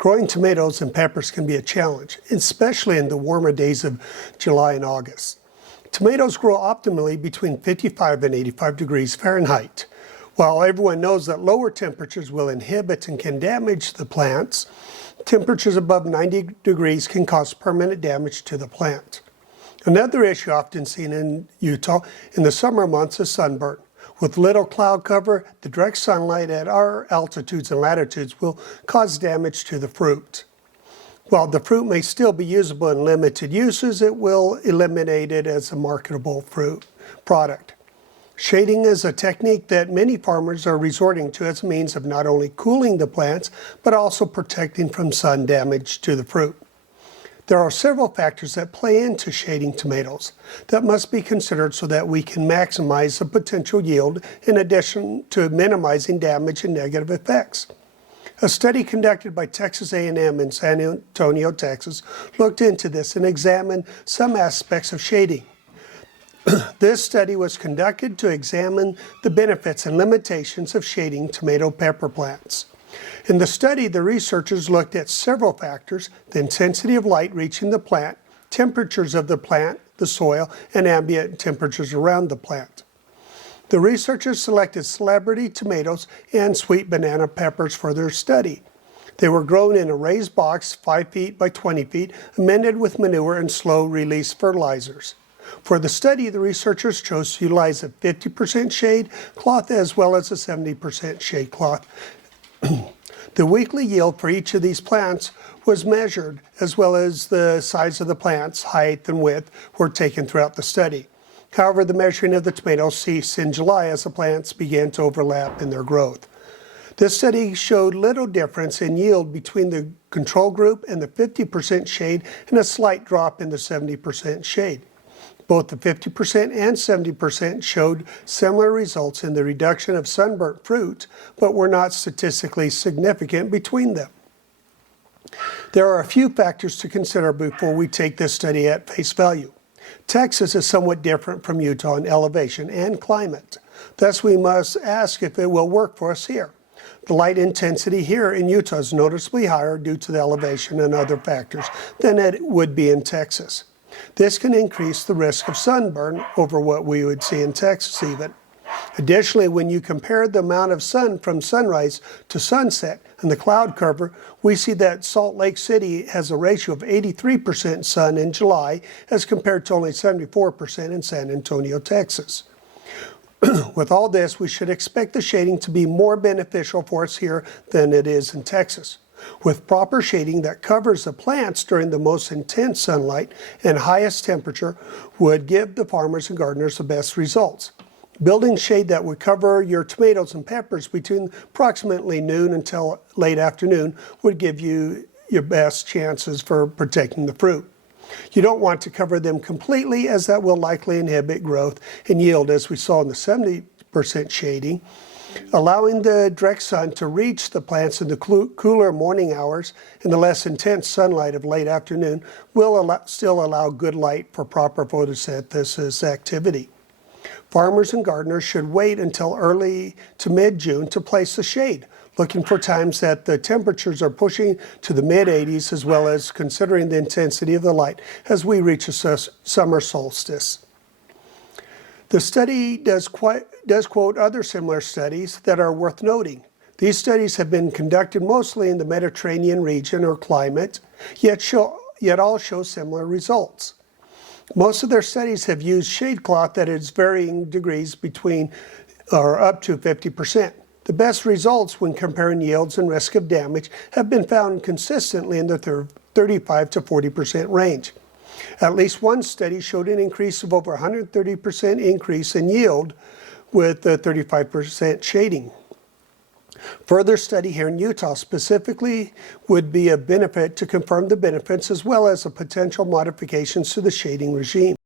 Growing tomatoes and peppers can be a challenge, especially in the warmer days of July and August. Tomatoes grow optimally between 55 and 85 degrees Fahrenheit. While everyone knows that lower temperatures will inhibit and can damage the plants, temperatures above 90 degrees can cause permanent damage to the plant. Another issue often seen in Utah in the summer months is sunburn. With little cloud cover, the direct sunlight at our altitudes and latitudes will cause damage to the fruit. While the fruit may still be usable in limited uses, it will eliminate it as a marketable fruit product. Shading is a technique that many farmers are resorting to as a means of not only cooling the plants, but also protecting from sun damage to the fruit. There are several factors that play into shading tomatoes that must be considered so that we can maximize the potential yield in addition to minimizing damage and negative effects. A study conducted by Texas A&M in San Antonio, Texas, looked into this and examined some aspects of shading. This study was conducted to examine the benefits and limitations of shading tomato pepper plants. In the study, the researchers looked at several factors: the intensity of light reaching the plant, temperatures of the plant, the soil, and ambient temperatures around the plant. The researchers selected celebrity tomatoes and sweet banana peppers for their study. They were grown in a raised box 5 feet by 20 feet, amended with manure and slow-release fertilizers. For the study, the researchers chose to utilize a 50% shade cloth as well as a 70% shade cloth. The weekly yield for each of these plants was measured, as well as the size of the plants, height and width, were taken throughout the study. However, the measuring of the tomatoes ceased in July as the plants began to overlap in their growth. This study showed little difference in yield between the control group and the 50% shade, and a slight drop in the 70% shade. Both the 50% and 70% showed similar results in the reduction of sunburnt fruit, but were not statistically significant between them. There are a few factors to consider before we take this study at face value. Texas is somewhat different from Utah in elevation and climate. Thus, we must ask if it will work for us here. The light intensity here in Utah is noticeably higher due to the elevation and other factors than it would be in Texas. This can increase the risk of sunburn over what we would see in Texas even. Additionally, when you compare the amount of sun from sunrise to sunset and the cloud cover, we see that Salt Lake City has a ratio of 83% sun in July as compared to only 74% in San Antonio, Texas. With all this, we should expect the shading to be more beneficial for us here than it is in Texas. With proper shading that covers the plants during the most intense sunlight and highest temperature would give the farmers and gardeners the best results. Building shade that would cover your tomatoes and peppers between approximately noon until late afternoon would give you your best chances for protecting the fruit. You don't want to cover them completely, as that will likely inhibit growth and yield, as we saw in the 70% shading. Allowing the direct sun to reach the plants in the cooler morning hours and the less intense sunlight of late afternoon will still allow good light for proper photosynthesis activity. Farmers and gardeners should wait until early to mid-June to place the shade, looking for times that the temperatures are pushing to the mid-80s, as well as considering the intensity of the light as we reach a summer solstice. The study does quote other similar studies that are worth noting. These studies have been conducted mostly in the Mediterranean region or climate, yet all show similar results. Most of their studies have used shade cloth that is varying degrees between or up to 50%. The best results when comparing yields and risk of damage have been found consistently in the 35 to 40% range. At least one study showed an increase of over 130% increase in yield with the 35% shading. Further study here in Utah specifically would be of benefit to confirm the benefits as well as the potential modifications to the shading regime.